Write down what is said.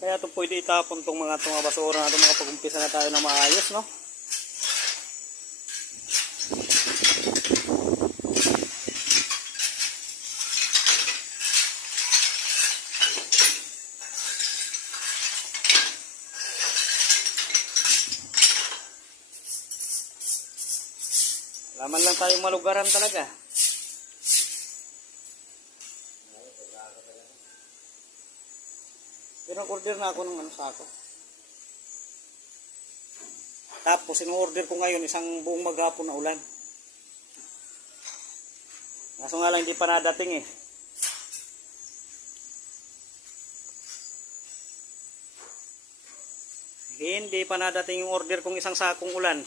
Kaya ito pwede itapon itong mga basura na ito, makapag-umpisa na tayo na maayos, no? Laman lang tayong malugaran talaga. Pero order na ako ng sako. Tapos in-order ko ngayon isang buong maghapon na ulan. Kaso nga lang hindi pa nadating eh. Hindi pa nadating yung order kong isang sakong ulan.